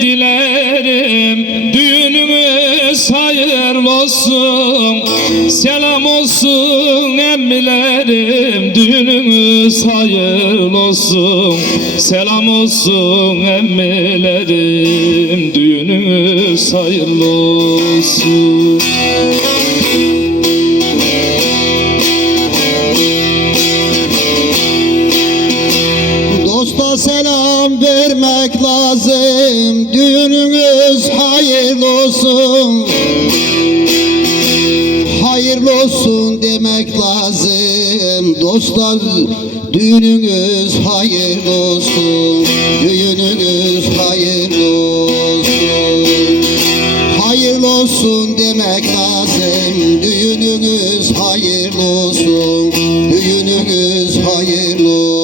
dilerim Düğünümüz hayırlı olsun. Selam olsun emmilerim Düğünümüz hayırlı olsun. Selam olsun emmilerim Düğünümüz hayırlı olsun. Dosta selam vermek lazım Düğününüz hayırlı olsun. Hayırlı olsun demek lazım. Dostlar düğününüz hayırlı olsun. Düğününüz hayırlı olsun. Hayırlı olsun demek lazım. Düğününüz hayırlı olsun. Düğününüz hayırlı olsun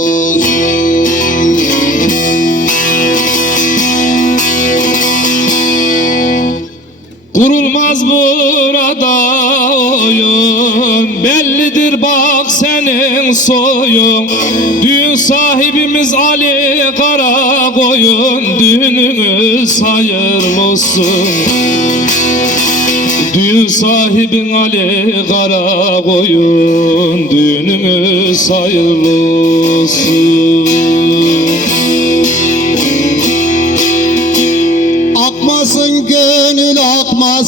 soyun. Düğün sahibimiz Ali Karakoyun Düğünümüz hayırlı olsun Düğün sahibin Ali Karakoyun Düğünümüz hayırlı olsun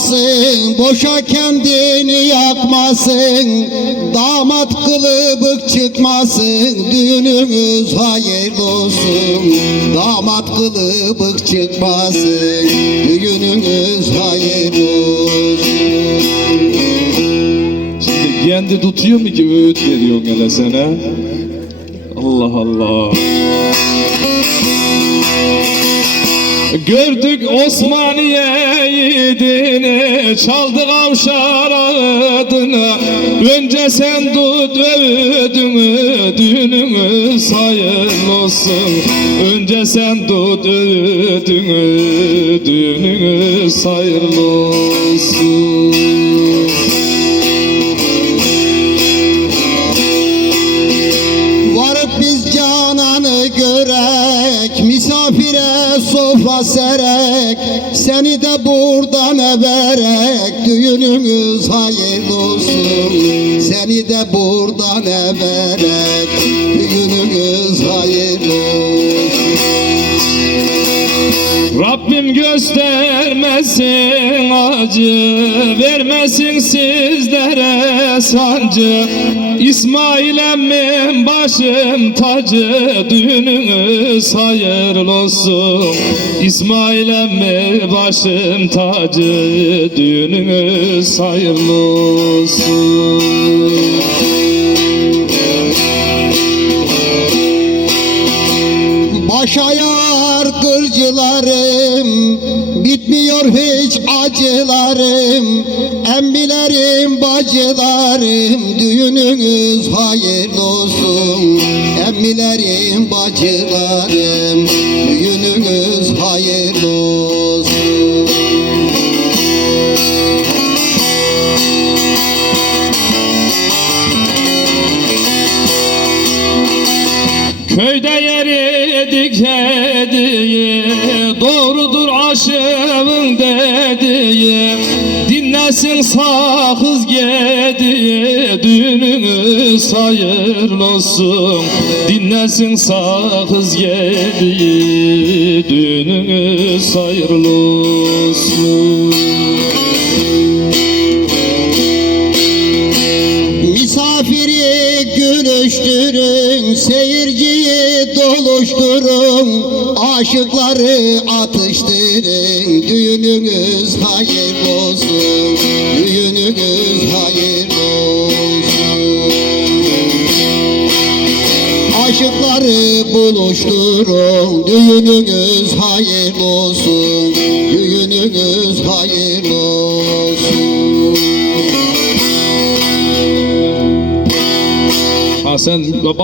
akmasın Boşa kendini yakmasın Damat kılıbık çıkmasın Düğünümüz hayırlı olsun Damat kılıbık çıkmasın Düğünümüz hayırlı olsun Şimdi kendi tutuyor mu ki öğüt veriyorsun hele sana? Allah Allah. Gördük Osmaniye yiğidini Çaldı kavşar adını. Önce sen tut öğüdünü Düğünümüz hayırlı olsun. Önce sen tut öğüdünü Düğünümüz hayırlı olsun Misafire sofra serek Seni de buradan everek. Düğünümüz hayırlı olsun Seni de buradan everek. Düğünümüz hayırlı olsun Rabbim göstermesin acı Vermesin sizlere sancı. İsmail emmim başım tacı Düğününüz hayırlı olsun. İsmail emmi başım tacı Düğününüz hayırlı olsun Başa yar kırcılarım Bitmiyor hiç acılarım. Emmilerim bacılarım Düğününüz hayırlı olsun. Emmilerim bacılarım Düğününüz hayırlı olsun. Köyde yedik hediye Doğrudur aşığın dediği Dinlesin sakız gediği Düğünümüz hayırlı olsun. Dinlesin sakız gediği Düğünümüz hayırlı olsun doluşturun, aşıkları atıştırın, düğününüz hayırlı olsun, düğününüz hayırlı olsun. Aşıkları buluşturun, düğününüz hayırlı olsun, düğününüz hayırlı olsun. Ha sen bak